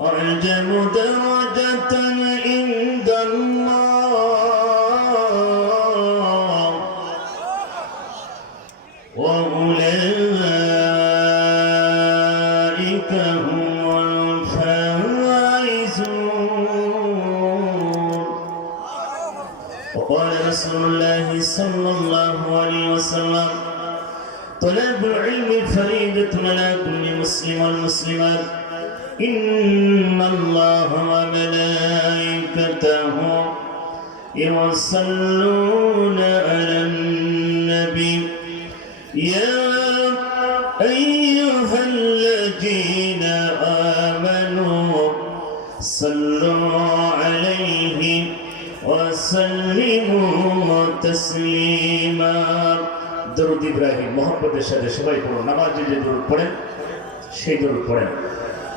أعجم درجة عند الله. وأولئك هم الفائزون. وقال رسول الله صلى الله عليه وسلم طلب العلم فريضة على كل مسلم والمسلمات. إن الله وملائكته يصلون على النبي يا أيها الذين آمنوا صلوا عليه وسلموا تسليما দরুদ ইব্রাহিম মোহাম্মদের সাথে সবাই পড়ুন নামাজে যে দরুদ পড়েন সেই দরুদ পড়েন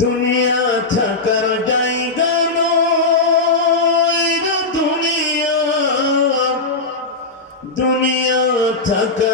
দুনিয়া থাকার জায়গা নয় দুনিয়া। দুনিয়া থাকার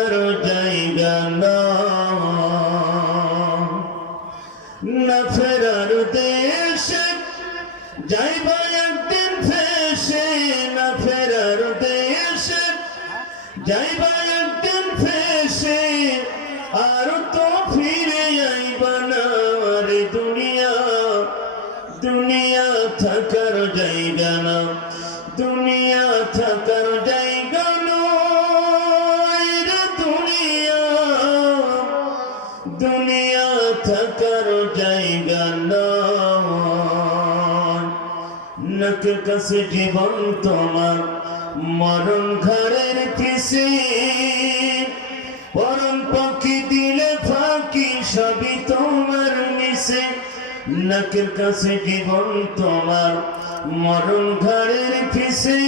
কাছে জীবন তোমার মরণ ঘরের পিসে পরম পাখি দিলে ফাঁকি সবই তোমার মিশে। নাকের কাছে জীবন তোমার মরণ ঘরের পিসে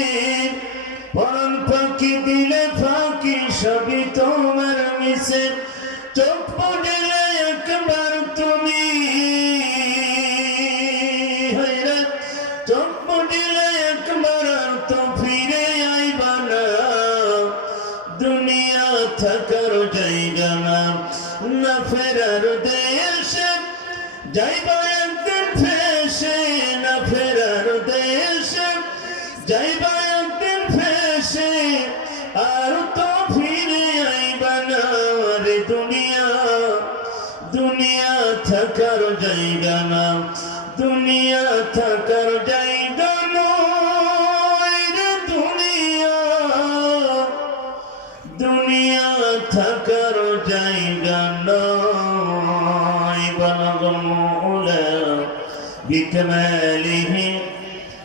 থাকার জায়গা না ফেরার দেশে যাইবা بكماله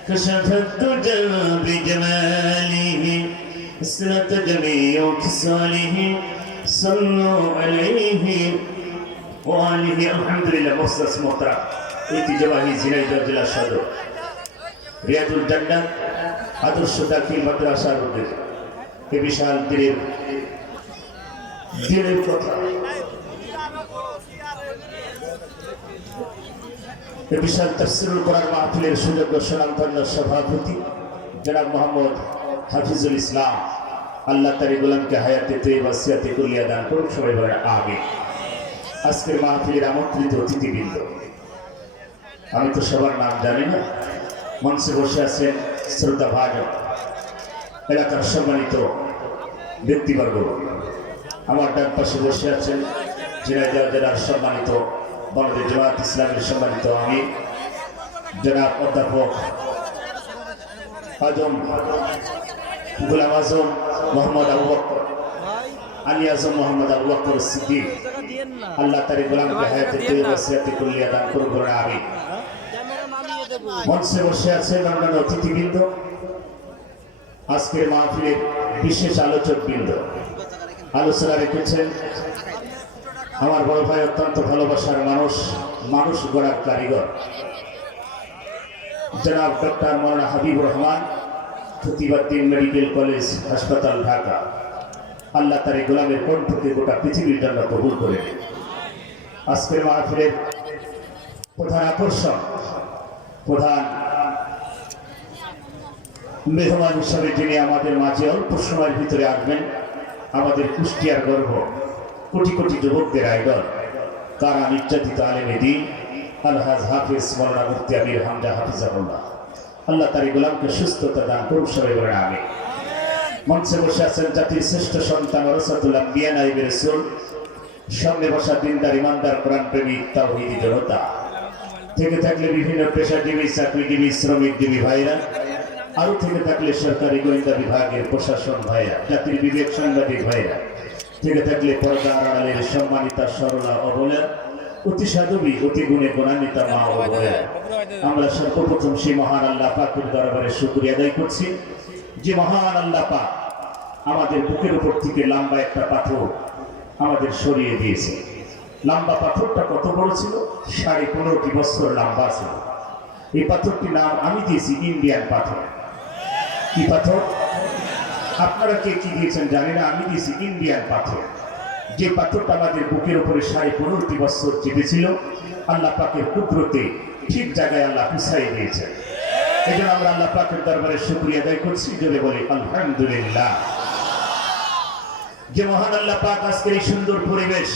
كشف الدجى بجماله اسرت جميع كساله صلوا عليه وآله الحمد لله مصدس محترم ঐতিহ্যবাহী ঝিনাইদহ জেলা সদর রিয়াজুল জান্নাত আদর্শ দাখিল মাদ্রাসার উদ্যোগ এ বিশাল দিনের দিনের কথা বিশাল তফসিরুল কোরআন মাহফিলের সুযোগ্য সুনামধন্য সভাপতি জনাব মোহাম্মদ হাফিজুল ইসলাম। আল্লাহ তারি গোলামকে হায়াতে তৈবা সিয়াতে কুলিয়া দান করুন সবাই বলেন আগে আজকের মাহফিলের আমন্ত্রিত অতিথিবৃন্দ, আমি তো সবার নাম জানি না, মঞ্চে বসে আছেন শ্রদ্ধা ভাজন এলাকার সম্মানিত ব্যক্তিবর্গ। আমার ডান পাশে বসে আছেন ঝিনাইদহ জেলার সম্মানিত বাংলাদেশ জামাত ইসলামের সম্মানিত আমি জনাব অধ্যাপক আজম গুলাম আজম মোহাম্মদ আবু বকর আলী আজম মোহাম্মদ আবু বকর সিদ্দিক, আল্লাহ তারি গোলামকে হায়াতে তৈরি সিয়াতে কুল্লিয়া দান করুন বলে আমি মঞ্চে বসে আছেন অন্যান্য অতিথিবৃন্দ, আজকের মাহফিলের বিশেষ আলোচক বৃন্দ আলোচনা রেখেছেন আমার বড় ভাই অত্যন্ত ভালোবাসার মানুষ মানুষ গড়ার কারিগর। জনাব ডক্টর মৌলানা হাবিব রহমান প্রতিবাদ্দিন মেডিকেল কলেজ, হাসপাতাল, ঢাকা। আল্লাহ তার গোলামের কণ্ঠকে গোটা পৃথিবীর জন্য কবুল করে। আজকের মাহফিলের প্রধান আকর্ষণ, প্রধান মেহমান হিসাবে যিনি আমাদের মাঝে অল্প সময়ের ভিতরে আসবেন, আমাদের কুষ্টিয়ার গর্ব। কোটি কোটি যুবকদের আইডল। কারা নির্যাতিত আলেমে দিন। আলহাজ হাফিজ মৌলানা মুফতি আমির হামজা হাফিজাহুল্লাহ। আল্লাহ তার গোলামকে সুস্থতা দান করুন সবাই বলেন আমি মঞ্চে বসে আছেন জাতির শ্রেষ্ঠ সন্তান রসাতুল্লাহ বিয়া নাইবের রসুল। সামনে বসা দিনদার, ইমানদার কোরআন প্রেমিক তাওহিদি জনতা। থেকে থাকলে বিভিন্ন পেশাজীবী, চাকরিজীবী, শ্রমিকজীবী ভাইরা আরও থেকে থাকলে সরকারি গোয়েন্দা বিভাগের প্রশাসন ভাইরা জাতির বিবেক সাংবাদিক ভাইরা থেকে থাকলে পর্দা আড়ালের সম্মানিতা সরলা অবলা অতি সাধবী, অতি গুণে গুণান্বিতা মা ও আমরা সর্বপ্রথম সেই মহান আল্লাহ পাকের দরবারে শুক্রিয়া আদায় করছি। যে মহান আল্লাহ পাক আমাদের বুকের উপর থেকে লম্বা একটা পাথর আমাদের সরিয়ে দিয়েছে। লম্বা পাথরটা কত বড় ছিল? সাড়ে পনেরোটি বছর লম্বা ছিল। এই পাথরটির নাম আমি দিয়েছি ইন্ডিয়ান পাথর। কি পাথর? আপনারা কে কি দিয়েছেন জানি না, আমি দিয়েছি ইন্ডিয়ান পাথর। যে পাথরটা আমাদের বুকের উপরে সাড়ে পনেরোটি বছর চেপেছিল আল্লাহ পাকের কুদরতে ঠিক জায়গায় আল্লাহ পিছাই দিয়েছেন। এই জন্য আমরা আল্লাহ পাকের দরবারে শুক্রিয়া আদায় করছি যদি বলি, আলহামদুলিল্লাহ। যে মহান আল্লাহ পাক আজকের এই সুন্দর পরিবেশ,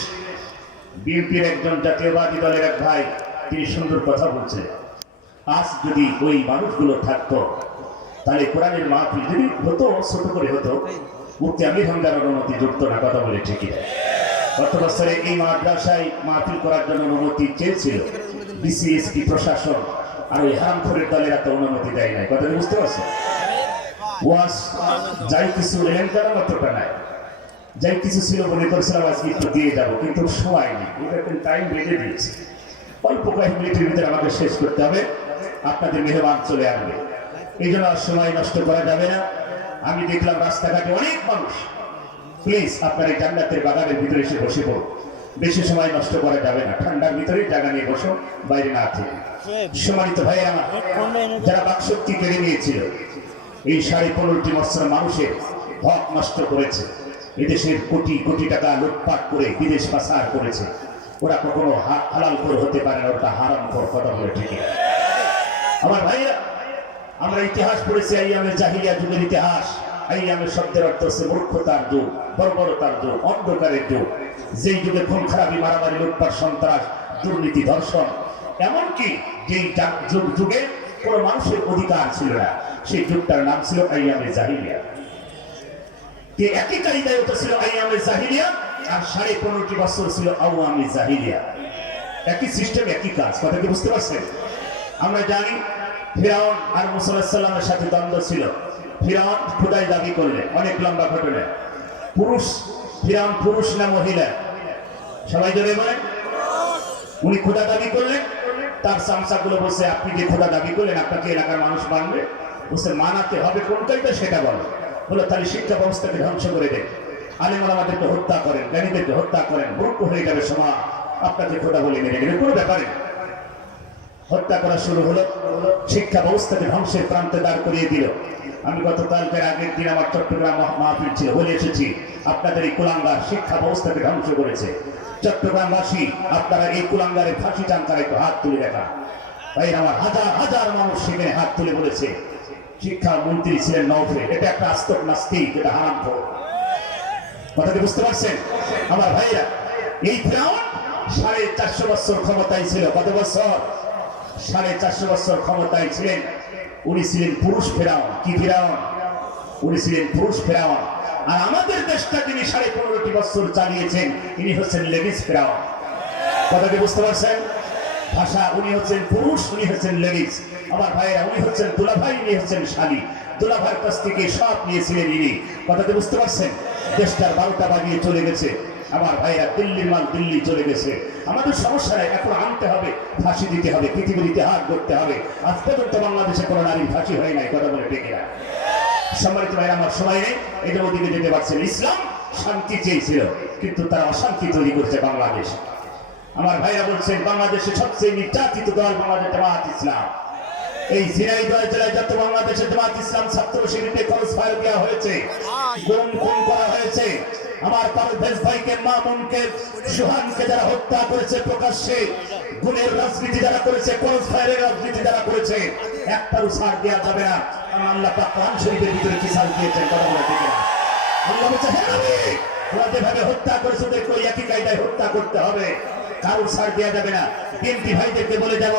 বিএনপির একজন জাতীয়বাদী দলের এক ভাই, তিনি সুন্দর কথা বলছে আজ যদি ওই মানুষগুলো থাকতো তাহলে কোরআনের মাহফিল যদি হতো, ছোট করে হতো মুক্তি আমির হামদার অনুমতি যুক্ত না, কথা বলে ঠিকই। গত বছরে এই মাদ্রাসায় করার জন্য অনুমতি চেয়েছিল বিসিএসপি প্রশাসন, আর ওই অনুমতি দেয় নাই। কথা বুঝতে পারছেন? ওয়াস যাই কিছু এলেন তারা মাত্রটা নাই। যাই কিছু ছিল মনে করেছিলাম আজকে একটু দিয়ে যাব, কিন্তু সময় নেই। এরকম টাইম বেঁধে দিয়েছে। অল্প কয়েক মিনিটের ভিতরে আমাকে শেষ করতে হবে। আপনাদের মেহমান চলে আসবে। এই জন্য সময় নষ্ট করা যাবে না। আমি দেখলাম রাস্তাঘাটে অনেক মানুষ। প্লিজ আপনার এই জান্নাতের বাগানের ভিতরে এসে বসে পড়ুন। বেশি সময় নষ্ট করা যাবে না। ঠান্ডার ভিতরে জায়গা নিয়ে বসো বাইরে না থেকে। সম্মানিত ভাই আমার, যারা বাকশক্তি কেড়ে নিয়েছিল, এই সাড়ে পনেরোটি বছর মানুষের হক নষ্ট করেছে, এদেশের কোটি কোটি টাকা লুটপাট করে বিদেশ পাচার করেছে, ওরা কখনো হালাল করে হতে পারে না ওটা হারাম কর কথা বলে ঠিকই আমার ভাইরা আমরা ইতিহাস পড়েছি আইয়ামের জাহিলিয়া যুগের ইতিহাস। আইয়ামের শব্দের অর্থ হচ্ছে মূর্খতার যুগ, বর্বরতার যুগ, অন্ধকারের যুগ। যেই যুগে খুন, খারাপি, মারামারি, লুটপাট, সন্ত্রাস, দুর্নীতি, ধর্ষণ, এমনকি যেই যুগ যুগে কোনো মানুষের অধিকার ছিল না, সেই যুগটার নাম ছিল আইয়ামে জাহিলিয়া। যে একই কায়দায় ছিল আইয়ামে জাহিলিয়া, আর সাড়ে পনেরোটি বছর ছিল আওয়ামী জাহিলিয়া। একই সিস্টেম একই কাজ। কথা কি বুঝতে পারছেন? আমরা জানি ফিরাউন আর মুসাল্লামের সাথে দ্বন্দ্ব ছিল। ফিরাউন খুদাই দাবি করলে, অনেক লম্বা ঘটনা। পুরুষ, ফিরাউন পুরুষ না মহিলা? সবাই জোরে বলেন। উনি খোদা দাবি করলেন। তার সামসাগুলো বসে আপনি যে খোদা দাবি করলেন, আপনাকে এলাকার মানুষ মানবে? বসে মানাতে হবে কোনটাই তো সেটা বলো। বলে তাহলে শিক্ষা ব্যবস্থাকে ধ্বংস করে দেন আলিম আমাদেরকে হত্যা করেন, জ্ঞানীদেরকে হত্যা করেন মূর্খ হয়ে যাবে সমাজ। আপনাকে খোদা বলে মেনে নেবে কোনো ব্যাপারে না। হত্যা করা শুরু হলো, শিক্ষা ব্যবস্থাকে ধ্বংসের প্রান্তে দাঁড় করিয়ে দিল। আমি গতকালকের আগের দিন আমার চট্টগ্রাম মহ- মাহফিল ছিল, বলে এসেছি, আপনাদের এই কুলাঙ্গার শিক্ষা ব্যবস্থাকে ধ্বংস করেছে। চট্টগ্রামবাসী, আপনারা এই কুলাঙ্গারের ফাঁসি চান, তারা একটু হাত তুলে দেখা তাই আমার হাজার হাজার মানুষ সেখানে হাত তুলে বলেছে শিক্ষা মন্ত্রী ছিলেন নৌফে এটা একটা আস্তক নাস্তিক, এটা হারাম কথাটি বুঝতে পারছেন? আমার ভাইরা, এই ফেরাউন সাড়ে চারশো বছর ক্ষমতায় ছিল, কত বছর? সাড়ে চারশো বছর ক্ষমতায় ছিলেন। উনি ছিলেন পুরুষ ফেরাউন। কি ফেরাউন? উনি ছিলেন পুরুষ ফেরাউন। আর আমাদের দেশটা যিনি সাড়ে পনেরোটি বছর চালিয়েছেন, ইনি হচ্ছেন লেডিস ফেরাউন। কথাটি বুঝতে পারছেন? ভাষা, উনি হচ্ছেন পুরুষ, উনি হচ্ছেন লেডিস আমার ভাইয়েরা, উনি হচ্ছেন দুলাভাই ইনি হচ্ছেন শালী দুলাভাইয়ের কাছ থেকে সব নিয়েছিলেন ইনি। কথাটি বুঝতে পারছেন? দেশটার বারোটা বাজিয়ে চলে গেছে। আমার ভাইরা দিল্লির মাল দিল্লি চলে গেছে। আমাদের সমস্যা এখন আনতে হবে, ফাঁসি দিতে হবে, পৃথিবীর ইতিহাস করতে হবে। আজ পর্যন্ত বাংলাদেশে কোনো নারীর ফাঁসি হয় নাই, কথা বলে ডেকে না সম্মানিত ভাই আমার সময় নেই এদের ওদিকে যেতে পারছেন ইসলাম শান্তি চেয়েছিল, কিন্তু তারা অশান্তি তৈরি করছে বাংলাদেশ। আমার ভাইরা বলছেন, বাংলাদেশে সবচেয়ে নির্যাতিত দল বাংলাদেশ জামাত ইসলাম। এই ঝিনাইদহ জেলায় যত বাংলাদেশের জামাত ইসলাম ছাত্র শিবিরকে খরচ ফায়ার দেওয়া হয়েছে, গুম খুন করা হয়েছে আমার পারভেজ ভাইকে মামুনকে সুহানকে যারা হত্যা করেছে প্রকাশ্যে গুণের রাজনীতি যারা করেছে খরচ ফায়ারের রাজনীতি যারা করেছে একটারও ছাড় দেওয়া যাবে না। কারণ আল্লাহ পাক কোরআন শরীফের ভিতরে কি ছাড় দিয়েছেন কথা বলে ঠিক না আল্লাহ বলছে হ্যাঁ নবী, তোরা যেভাবে হত্যা করেছে ওদেরকে ওই একই কায়দায় হত্যা করতে হবে। কারোর সার দেওয়া যাবে না। বিএনপি ভাইদেরকে বলে যাব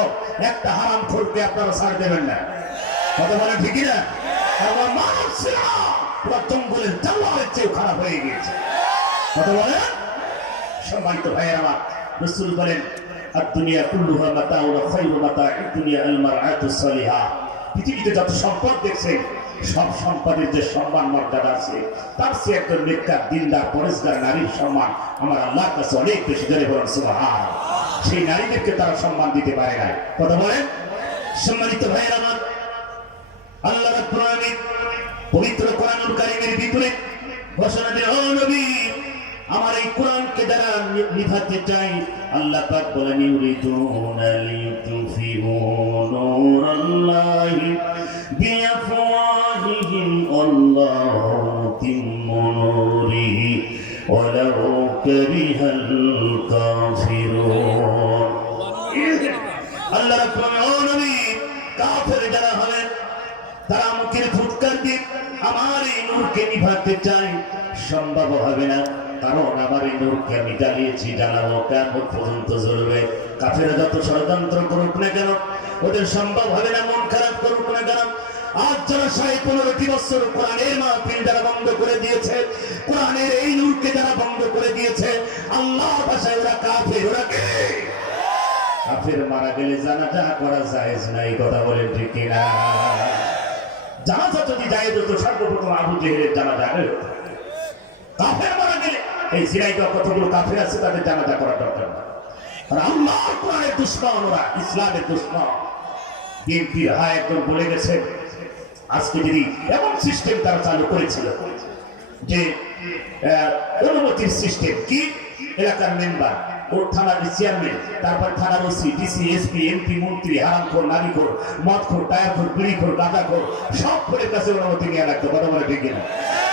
একটা হারাম খোরকে আপনারা সার দেবেন না। কথা বলে ঠিকই না? কারণ মানব ছিল পুরো জঙ্গলের জানোয়ারের চেয়েও খারাপ হয়ে গিয়েছে। কথা বলে? সম্মানিত ভাইয়ের আমার রসুল বলেন বলেন বলেন সম্মানিত ভাইয়ের পবিত্র কোরআনুল কারীমের ভিতরে ঘোষণা দেন নবী আমার এই কোরআনকে নি- নিভাতে চাই। আল্লাহ পাক বলেন, ইউরিদুনা লিতুফিউ নূরাল্লাহি বিআফওয়াহিহিম আল্লাহু নূরিহি ওয়ালাউ কারিহাল কাফিরুন. আল্লাহ রাব্বুল আলামিন কাফের যারা হবেন, তারা মুখের ফুৎকার দিয়ে আমার এই নূরকে নিভাতে চাই। সম্ভব হবে না। কারণ আমার এই নূরকে আমি জ্বালিয়েছি জ্বালাবো কেমন পর্যন্ত জ্বলবে? কাফেরা যত ষড়যন্ত্র করুক না কেন, ওদের সম্ভব হবে না, মন খারাপ করুক না কেন। আজ যারা পনেরোটি বছর কোরআনের মাহফিল যারা বন্ধ করে দিয়েছে, কোরআনের এই নূরকে যারা বন্ধ করে দিয়েছে, আল্লাহ ভাষায় ওরা কাফের ওরা কাফের মারা গেলে জানাজা করা জায়েজ না এই কথা বলেন ঠিক কিনা? জানাজা যদি সর্বপ্রথম আবু জেহেলের জানাজা। কাফের মারা এই সিরাই কতগুলো কাফের আছে তাদের জানাজা করা দরকার ওরা এলাকার মেম্বার ও থানার চেয়ারম্যান তারপর মন্ত্রী সব ফোরের কাছে অনুমতি নিয়ে লাগতো ঠিক না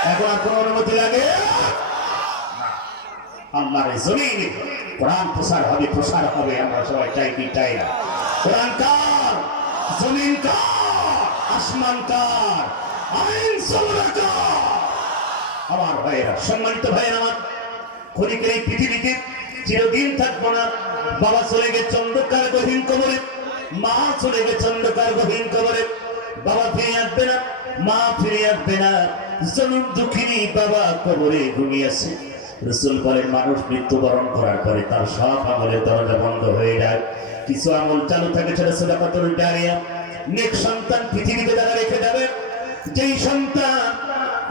এখন আর অনুমতি লাগে? আল্লাহর জমিনে। কোরআন প্রসার হবে প্রসার হবে, আমরা সবাই চাই কি চাই না। কোরআন কার? জমিন কার? আসমান কার? আইন কার? আমার ভাইয়েরা, সম্মানিত ভাইয়েরা আমার, ক্ষণিকের এই পৃথিবীতে চিরদিন থাকব না। বাবা চলে গেছে অন্ধকার গহীন কবরে, মা চলে গেছে অন্ধকার গহীন কবরে। বাবা ফিরে আসবে না, মা ফিরে আসবে না। জমিন দুঃখিনী বাবা কবরে ঘুমিয়েছে রসুল বলেন, মানুষ মৃত্যুবরণ করার পরে তার সব আমলের দরজা বন্ধ হয়ে যায়। কিছু আমল চালু থাকে সেটা সেটা ডারিয়া নেক সন্তান পৃথিবীতে যারা রেখে যাবে। যেই সন্তান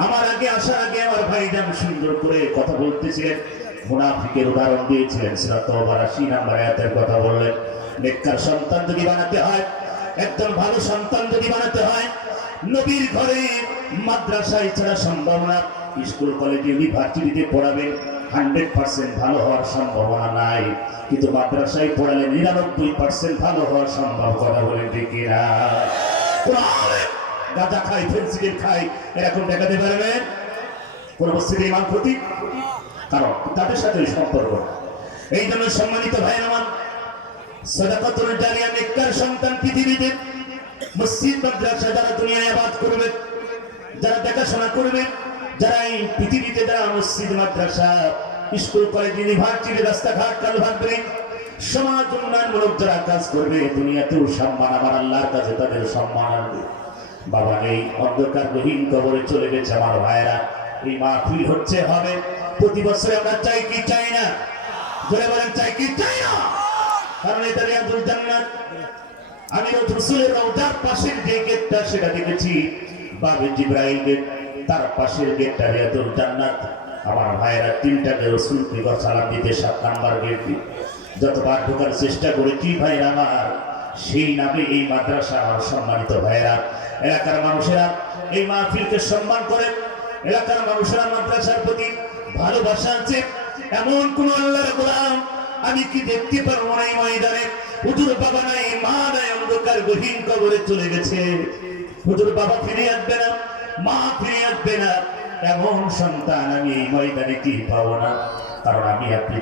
আমার আগে আসার আগে আমার ভাইজান সুন্দর করে কথা বলতেছিলেন, মুনাফিকের উদাহরণ দিয়েছিলেন। সেটা তো আবার আশি নাম্বার আয়াতের কথা বললেন, নেককার সন্তান যদি বানাতে হয়, একদম ভালো সন্তান যদি বানাতে হয়, নবীর ঘরে মাদ্রাসায় ছাড়া সম্ভব না। স্কুল, কলেজে, ইউনিভার্সিটিতে পড়াবেন, হান্ড্রেড পার্সেন্ট ভালো হওয়ার সম্ভাবনা নাই। কিন্তু মাদ্রাসায় পড়ালে নিরানব্বই পার্সেন্ট ভালো হওয়ার সম্ভব কথা বলেন ঠিক গাঁজা এরকম দেখাতে পারবেন কারণ তাদের সাথে সম্পর্ক। এই জন্য সম্মানিত ভাই আমার সদাকাতুল সন্তান পৃথিবীতে মসজিদ, মাদ্রাসা যারা দুনিয়ায় আবাদ করবে, যারা দেখাশোনা করবে যারা এই পৃথিবীতে যারা মসজিদ, মাদ্রাসা, স্কুল, কলেজ, ইউনিভার্সিটি, রাস্তাঘাট কালভার ব্রিজ সমাজ উন্নয়নমূলক যারা কাজ করবে দুনিয়াতেও সম্মান আমার আল্লাহর কাছে তাদের সম্মান আনবে। বাবা, এই অন্ধকার গহীন কবরে চলে গেছে আমার ভাইয়েরা। এই মাহফিল হচ্ছে, হবে, প্রতি বছর আমরা চাই কি, চাই না? জোরে বলেন, চাই কি, চাই না? কারণ এটা রিয়াজুল জান্নাত। আমি রসুলের রওজার পাশের যে গেটটা, সেটা দেখেছি। বাবে গেট তার পাশের গেটটা রিয়াজুল জান্নাত। আমার ভাইয়েরা তিনটাকে রসুলকে সালাম দিতে সাত নাম্বার গেট দিয়ে যতবার ঢোকার চেষ্টা করেছি ভাইরা আমার? সেই নামে এই মাদ্রাসা আমার সম্মানিত ভাইয়েরা। এলাকার মানুষেরা এই মাহফিলকে সম্মান করেন। এলাকার মানুষেরা মাদ্রাসার প্রতি ভালোবাসা আছে। এমন কোন আল্লাহর গোলাম আমি কি দেখতে পারব না এই ময়দানে? হুজুর বাবা নাই, মা নাই, অন্ধকার গহীন কবরে চলে গেছে। হুজুর বাবা ফিরে আসবে না। মা ফিরে আসবে না এমন সন্তান আমি এই ময়দানে কি পাবো না। কারণ আমি আপনি